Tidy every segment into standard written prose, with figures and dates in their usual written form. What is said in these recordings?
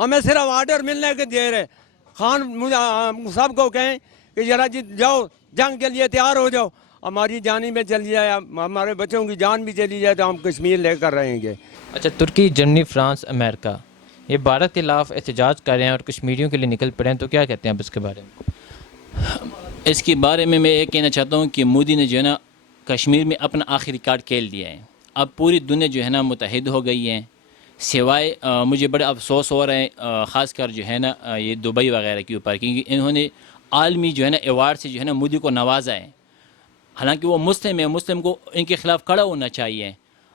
ہمیں صرف آرڈر ملنے کے دیر ہے. خان سب کو کہیں کہ ذرا جی جاؤ جنگ کے لیے تیار ہو جاؤ, ہماری جانی میں چلی جائے, ہمارے بچوں کی جان بھی چلی جائے تو ہم کشمیر لے کر رہیں گے. اچھا, ترکی, جرمنی, فرانس, امریکہ یہ بھارت کے خلاف احتجاج کر رہے ہیں اور کشمیریوں کے لیے نکل پڑے ہیں, تو کیا کہتے ہیں آپ اس کے بارے میں؟ اس کے بارے میں یہ کہنا چاہتا ہوں کہ مودی نے جو ہے نا کشمیر میں اپنا آخری کارڈ کھیل دیا ہے. اب پوری دنیا جو ہے نا متحد ہو گئی ہے. سوائے مجھے بڑا افسوس ہو رہا ہے خاص کر جو ہے نا یہ دبئی وغیرہ کے اوپر, کیونکہ انہوں نے عالمی جو ہے نا ایوارڈ سے جو ہے نا مودی کو نوازا ہے. حالانکہ وہ مسلم ہے, مسلم کو ان کے خلاف کھڑا ہونا چاہیے.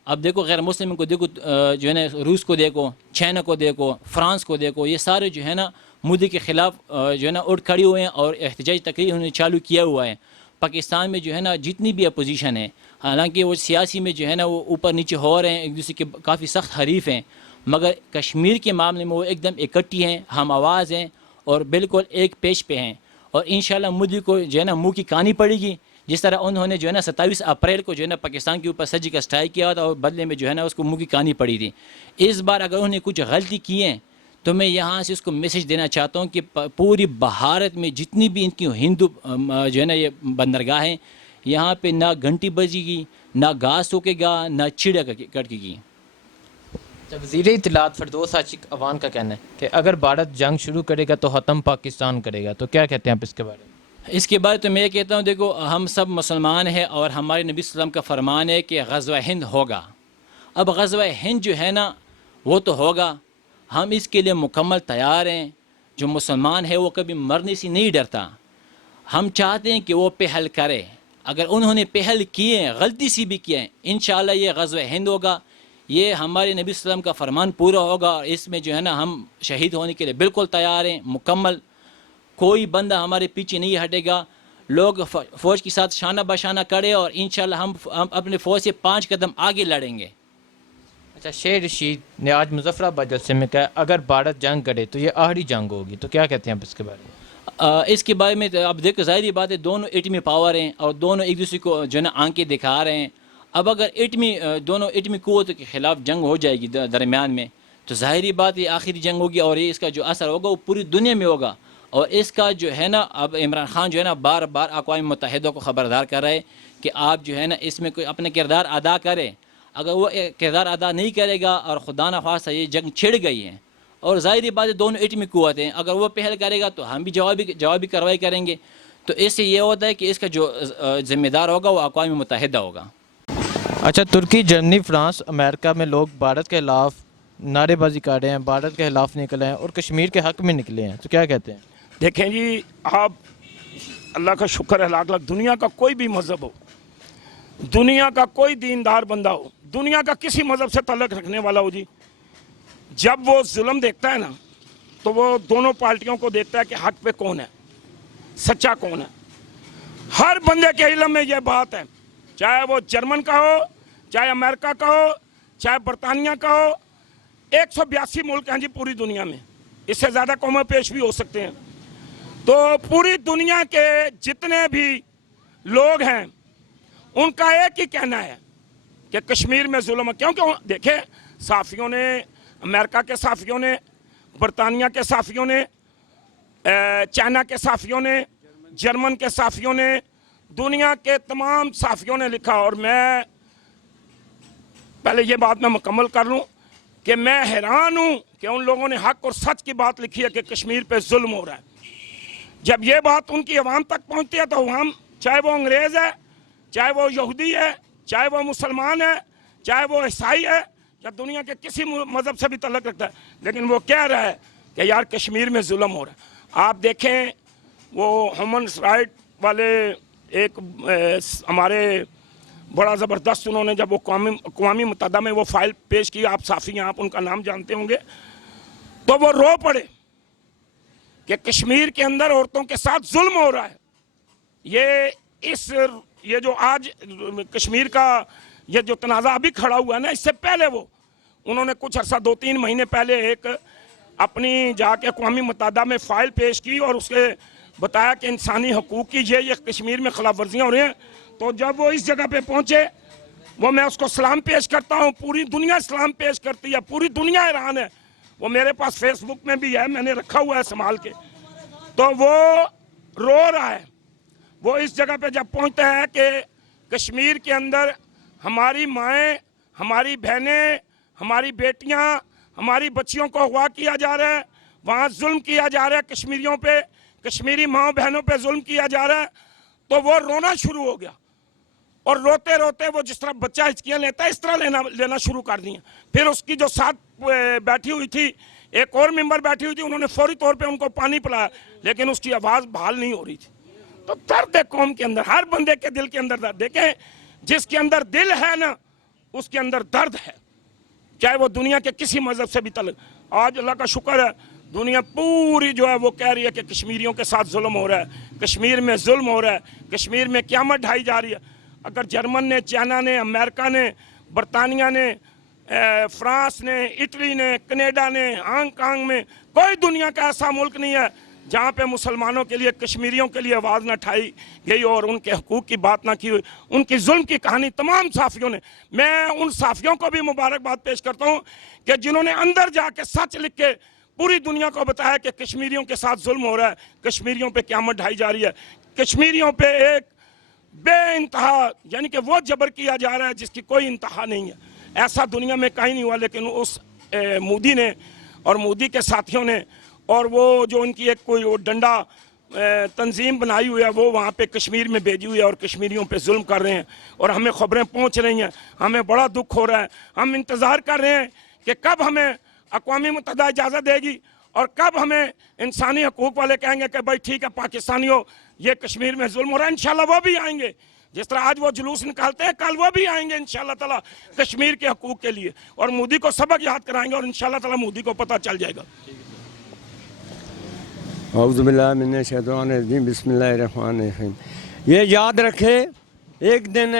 اب دیکھو غیر مسلم کو دیکھو, جو ہے نا روس کو دیکھو, چائنا کو دیکھو, فرانس کو دیکھو, یہ سارے جو ہے نا مودی کے خلاف جو ہے نا اٹھ کھڑے ہوئے ہیں اور احتجاجی تقریر انہوں نے چالو کیا ہوا ہے. پاکستان میں جو ہے نا جتنی بھی اپوزیشن ہے, حالانکہ وہ سیاسی میں جو ہے نا وہ اوپر نیچے ہو رہے ہیں, ایک دوسرے کے کافی سخت حریف ہیں, مگر کشمیر کے معاملے میں وہ ایک دم اکٹھی ہیں, ہم آواز ہیں اور بالکل ایک پیش پہ ہیں. اور انشاءاللہ مودی کو جو ہے نا منہ کی کہانی پڑے گی. جس طرح انہوں نے جو ہے نا 27 اپریل کو جو ہے نا پاکستان کے اوپر سرجیکل اسٹرائک کیا تھا اور بدلے میں جو ہے نا اس کو منہ کی کہانی پڑی تھی. اس بار اگر انہوں نے کچھ غلطی کی ہیں تو میں یہاں سے اس کو میسج دینا چاہتا ہوں کہ پوری بھارت میں جتنی بھی ان کی ہندو جو ہے نا یہ بندرگاہ ہیں, یہاں پہ نہ گھنٹی بجے گی, نہ گھاس سوکے گا, نہ چڑیا کٹکے گی. وزیر اطلاعات فردوس عاشق عوان کا کہنا ہے کہ اگر بھارت جنگ شروع کرے گا تو ختم پاکستان کرے گا, تو کیا کہتے ہیں آپ اس کے بارے میں؟ اس کے بعد تو میں یہ کہتا ہوں, دیکھو ہم سب مسلمان ہیں اور ہمارے نبی صلی اللہ علیہ وسلم کا فرمان ہے کہ غزوہ ہند ہوگا. اب غزوہ ہند جو ہے نا وہ تو ہوگا, ہم اس کے لیے مکمل تیار ہیں. جو مسلمان ہے وہ کبھی مرنے سے نہیں ڈرتا. ہم چاہتے ہیں کہ وہ پہل کرے. اگر انہوں نے پہل کی ہے, غلطی سے بھی کیا ہے, انشاءاللہ یہ غزوہ ہند ہوگا. یہ ہمارے نبی صلی اللہ علیہ وسلم کا فرمان پورا ہوگا اور اس میں جو ہے نا ہم شہید ہونے کے لیے بالکل تیار ہیں مکمل. کوئی بندہ ہمارے پیچھے نہیں ہٹے گا. لوگ فوج کے ساتھ شانہ بشانہ کرے اور انشاءاللہ ہم اپنے فوج سے 5 قدم آگے لڑیں گے. اچھا, شیر رشید نے آج مظفر آباد جلسے میں کہا اگر بھارت جنگ کرے تو یہ آخری جنگ ہوگی, تو کیا کہتے ہیں آپ اس کے بارے میں؟ اس کے بارے میں اب دیکھو ظاہری بات ہے, دونوں ایٹمی پاور ہیں اور دونوں ایک دوسرے کو جو ہے نا آنکھیں دکھا رہے ہیں. اب اگر دونوں ایٹمی قوتوں کے خلاف جنگ ہو جائے گی درمیان میں, تو ظاہری بات یہ آخری جنگ ہوگی اور یہ اس کا جو اثر ہوگا وہ پوری دنیا میں ہوگا. اور اس کا جو ہے نا اب عمران خان جو ہے نا بار بار اقوام متحدہ کو خبردار کر رہے کہ آپ جو ہے نا اس میں کوئی اپنا کردار ادا کرے. اگر وہ کردار ادا نہیں کرے گا اور خدا نخواستہ یہ جنگ چھڑ گئی ہے, اور ظاہری بات ہے دونوں ایٹمی قوت ہیں, اگر وہ پہل کرے گا تو ہم بھی جوابی کارروائی کریں گے. تو اس سے یہ ہوتا ہے کہ اس کا جو ذمہ دار ہوگا وہ اقوام متحدہ ہوگا. اچھا, ترکی, جرمنی, فرانس, امریکہ میں لوگ بھارت کے خلاف نعرے بازی کر رہے ہیں, بھارت کے خلاف نکلے ہیں اور کشمیر کے حق میں نکلے ہیں, تو کیا کہتے ہیں؟ دیکھیں جی, آپ اللہ کا شکر ہے لاکھ لاکھ, دنیا کا کوئی بھی مذہب ہو, دنیا کا کوئی دیندار بندہ ہو, دنیا کا کسی مذہب سے تعلق رکھنے والا ہو جی, جب وہ ظلم دیکھتا ہے نا تو وہ دونوں پارٹیوں کو دیکھتا ہے کہ حق پہ کون ہے, سچا کون ہے. ہر بندے کے علم میں یہ بات ہے, چاہے وہ جرمن کا ہو, چاہے امریکہ کا ہو, چاہے برطانیہ کا ہو. 182 ملک ہیں جی پوری دنیا میں, اس سے زیادہ قومیں پیش بھی ہو سکتے ہیں. تو پوری دنیا کے جتنے بھی لوگ ہیں ان کا ایک ہی کہنا ہے کہ کشمیر میں ظلم ہے. کیونکہ دیکھیں, صحافیوں نے, امریکہ کے صحافیوں نے, برطانیہ کے صحافیوں نے, چائنا کے صحافیوں نے, جرمن کے صحافیوں نے, دنیا کے تمام صحافیوں نے لکھا. اور میں پہلے یہ بات میں مکمل کر لوں کہ میں حیران ہوں کہ ان لوگوں نے حق اور سچ کی بات لکھی ہے کہ کشمیر پہ ظلم ہو رہا ہے. جب یہ بات ان کی عوام تک پہنچتی ہے تو ہم, چاہے وہ انگریز ہے, چاہے وہ یہودی ہے, چاہے وہ مسلمان ہے, چاہے وہ عیسائی ہے, یا دنیا کے کسی مذہب سے بھی تعلق رکھتا ہے, لیکن وہ کہہ رہا ہے کہ یار کشمیر میں ظلم ہو رہا ہے. آپ دیکھیں وہ ہیومن رائٹ والے ایک ہمارے بڑا زبردست, انہوں نے جب وہ اقوام متحدہ میں وہ فائل پیش کی, آپ صحافی ہیں, آپ ان کا نام جانتے ہوں گے, تو وہ رو پڑے کہ کشمیر کے اندر عورتوں کے ساتھ ظلم ہو رہا ہے. یہ جو آج کشمیر کا یہ جو تنازع ابھی کھڑا ہوا ہے نا, اس سے پہلے انہوں نے کچھ عرصہ 2-3 مہینے پہلے ایک اپنی جا کے اقوام متحدہ میں فائل پیش کی اور اس کے بتایا کہ انسانی حقوق کی یہ کشمیر میں خلاف ورزیاں ہو رہی ہیں. تو جب وہ اس جگہ پہ پہنچے, وہ میں اس کو سلام پیش کرتا ہوں, پوری دنیا سلام پیش کرتی ہے, پوری دنیا حیران ہے. وہ میرے پاس فیس بک میں بھی ہے, میں نے رکھا ہوا ہے سنبھال کے. تو وہ رو رہا ہے. وہ اس جگہ پہ جب پہنچتا ہے کہ کشمیر کے اندر ہماری مائیں, ہماری بہنیں, ہماری بیٹیاں, ہماری بچیوں کو اغوا کیا جا رہا ہے, وہاں ظلم کیا جا رہا ہے کشمیریوں پہ, کشمیری ماں بہنوں پہ ظلم کیا جا رہا ہے, تو وہ رونا شروع ہو گیا. اور روتے روتے وہ جس طرح بچہ ہچکیاں لیتا ہے اس طرح لینا شروع کر دیا. پھر اس کی جو ساتھ بیٹھی ہوئی تھی, ایک اور ممبر بیٹھی ہوئی تھی, انہوں نے فوری طور پہ ان کو پانی پلایا, لیکن اس کی آواز بحال نہیں ہو رہی تھی. تو درد ہے قوم کے اندر, ہر بندے کے دل کے اندر درد. دیکھیں جس کے اندر دل ہے نا اس کے اندر درد ہے, چاہے وہ دنیا کے کسی مذہب سے بھی تعلق. آج اللہ کا شکر ہے دنیا پوری جو ہے وہ کہہ رہی ہے کہ کشمیریوں کے ساتھ ظلم ہو رہا ہے, کشمیر میں ظلم ہو رہا ہے, کشمیر میں قیامت ڈھائی جا رہی ہے. اگر جرمن نے, چائنا نے, امریکہ نے, برطانیہ نے, فرانس نے, اٹلی نے, کینیڈا نے, ہانگ کانگ میں کوئی دنیا کا ایسا ملک نہیں ہے جہاں پہ مسلمانوں کے لیے, کشمیریوں کے لیے آواز نہ اٹھائی گئی اور ان کے حقوق کی بات نہ کی ہوئی. ان کی ظلم کی کہانی تمام صحافیوں نے, میں ان صحافیوں کو بھی مبارکباد پیش کرتا ہوں کہ جنہوں نے اندر جا کے سچ لکھ کے پوری دنیا کو بتایا کہ کشمیریوں کے ساتھ ظلم ہو رہا ہے, کشمیریوں پہ قیامت ڈھائی جا رہی ہے, کشمیریوں پہ ایک بے انتہا یعنی کہ وہ جبر کیا جا رہا ہے جس کی کوئی انتہا نہیں ہے. ایسا دنیا میں کہیں نہیں ہوا. لیکن اس مودی نے اور مودی کے ساتھیوں نے, اور وہ جو ان کی ایک کوئی وہ ڈنڈا تنظیم بنائی ہوئی ہے, وہ وہاں پہ کشمیر میں بھیجی ہوئی ہے اور کشمیریوں پہ ظلم کر رہے ہیں, اور ہمیں خبریں پہنچ رہی ہیں. ہمیں بڑا دکھ ہو رہا ہے. ہم انتظار کر رہے ہیں کہ کب ہمیں اقوام متحدہ اجازت دے گی اور کب ہمیں انسانی حقوق والے کہیں گے کہ بھائی ٹھیک ہے پاکستانیوں یہ کشمیر میں ظلم ہو رہا ہے. انشاءاللہ وہ بھی آئیں گے, جس طرح آج وہ جلوس نکالتے ہیں کل وہ بھی آئیں گے انشاءاللہ تعالیٰ کشمیر کے حقوق کے لیے, اور مودی کو سبق یاد کرائیں گے, اور انشاءاللہ تعالیٰ مودی کو پتہ چل جائے گا. اعوذ باللہ من الشیطان الرجیم, بسم اللہ الرحمن الرحیم. یہ یاد رکھے ایک دن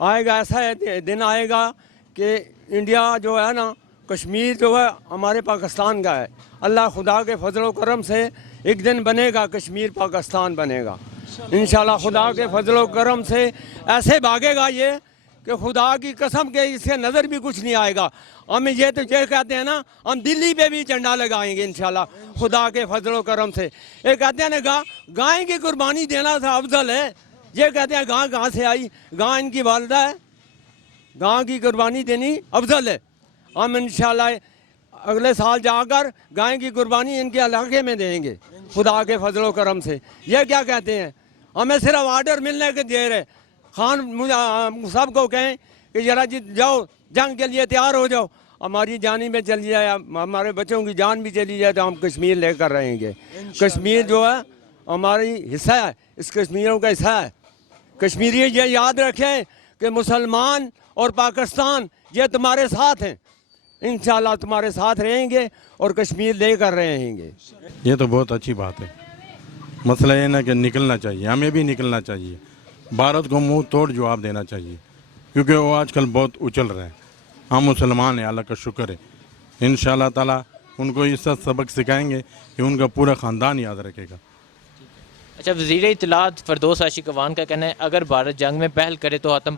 آئے گا, ایسا دن آئے گا کہ انڈیا جو ہے نا, کشمیر جو ہے ہمارے پاکستان کا ہے. اللہ خدا کے فضل و کرم سے ایک دن بنے گا, کشمیر پاکستان بنے گا انشاءاللہ. خدا کے فضل و کرم سے ایسے بھاگے گا یہ کہ خدا کی قسم کے اس سے نظر بھی کچھ نہیں آئے گا. ہم یہ تو یہ کہتے ہیں نا, ہم دلی پہ بھی جھنڈا لگائیں گے انشاءاللہ خدا کے فضل و کرم سے. یہ کہتے ہیں نا گائے کی قربانی دینا تھا افضل ہے. یہ کہتے ہیں گاں کہاں سے آئی, گاں ان کی والدہ ہے, گاں کی قربانی دینی افضل ہے. ہم انشاءاللہ اگلے سال جا کر گائے کی قربانی ان کے علاقے میں دیں گے خدا کے فضل و کرم سے. یہ کیا کہتے ہیں, ہمیں صرف آرڈر ملنے کے دیر ہے. خان سب کو کہیں کہ ذرا جی جاؤ جنگ کے لیے تیار ہو جاؤ, ہماری جانی میں چلی جائے, ہمارے بچوں کی جان بھی چلی جائے تو ہم کشمیر لے کر رہیں گے. کشمیر جو ہے ہماری حصہ ہے, اس کشمیریوں کا حصہ ہے. کشمیری یہ یاد رکھیں کہ مسلمان اور پاکستان یہ تمہارے ساتھ ہیں, انشاءاللہ تمہارے ساتھ رہیں گے اور کشمیر لے کر رہیں گے. یہ تو بہت اچھی بات ہے. مسئلہ یہ نا کہ نکلنا چاہیے, ہمیں بھی نکلنا چاہیے, بھارت کو منہ توڑ جواب دینا چاہیے, کیونکہ وہ آج کل بہت اچل رہے ہیں. ہم مسلمان ہیں, اللہ کا شکر ہے. انشاءاللہ تعالیٰ ان کو اس سبق سکھائیں گے کہ ان کا پورا خاندان یاد رکھے گا. اچھا, وزیر اطلاعات فردوس عاشق اعوان کا کہنا ہے اگر بھارت جنگ میں پہل کرے تو ختم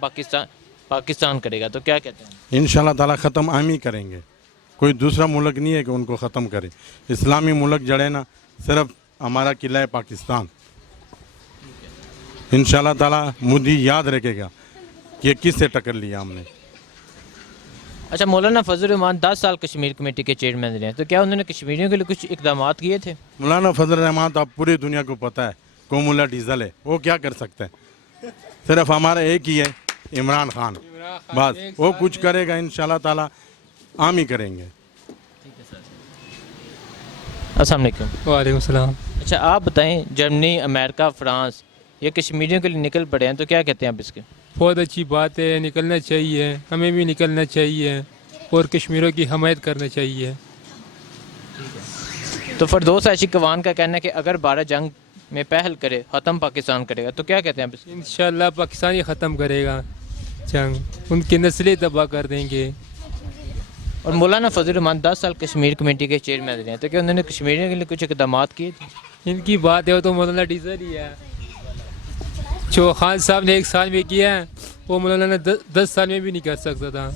پاکستان کرے گا, تو کیا کہتے ہیں؟ انشاءاللہ تعالیٰ ختم ہم ہی کریں گے. کوئی دوسرا ملک نہیں ہے کہ ان کو ختم کرے. اسلامی ملک جڑے نا صرف ہمارا قلعہ ہے پاکستان. انشاءاللہ تعالیٰ مودی یاد رکھے گا کہ کس سے ٹکر لیا ہم نے. اچھا, مولانا فضل الرحمان 10 سال کشمیر کمیٹی کے چیئرمین رہے ہیں, تو کیا انہوں نے کشمیریوں کے لیے کچھ اقدامات کیے تھے؟ مولانا فضل الرحمان تو اب پوری دنیا کو پتہ ہے قوم اللہ ڈیزل ہے, وہ کیا کر سکتے ہیں. صرف ہمارا ایک ہی ہے عمران خان, بس وہ کچھ کرے گا انشاءاللہ تعالیٰ ہم ہی کریں گے. السلام علیکم. وعلیکم السلام. اچھا, آپ بتائیں, جرمنی, امریکہ, فرانس یہ کشمیریوں کے لیے نکل پڑے ہیں, تو کیا کہتے ہیں آپ اس کے؟ بہت اچھی بات ہے, نکلنا چاہیے, ہمیں بھی نکلنا چاہیے اور کشمیروں کی حمایت کرنا چاہیے. تو فردوس عاشق اعوان کا کہنا ہے کہ اگر بھارت جنگ میں پہل کرے ختم پاکستان کرے گا, تو کیا کہتے ہیں آپ اس کے؟ انشاءاللہ پاکستان ہی ختم کرے گا جنگ, ان کی نسلیں تباہ کر دیں گے. اور مولانا فضل الرحمان 10 سال کشمیر کمیٹی کے چیئرمین رہے ہیں, تو کیا انہوں نے کشمیریوں کے لیے کچھ اقدامات کیے تھے؟ ان کی بات ہے وہ تو مولانا ڈیزل ہی ہے. جو خان صاحب نے 1 سال میں کیا ہے وہ مولانا 10 سال میں بھی نہیں کر سکتا تھا.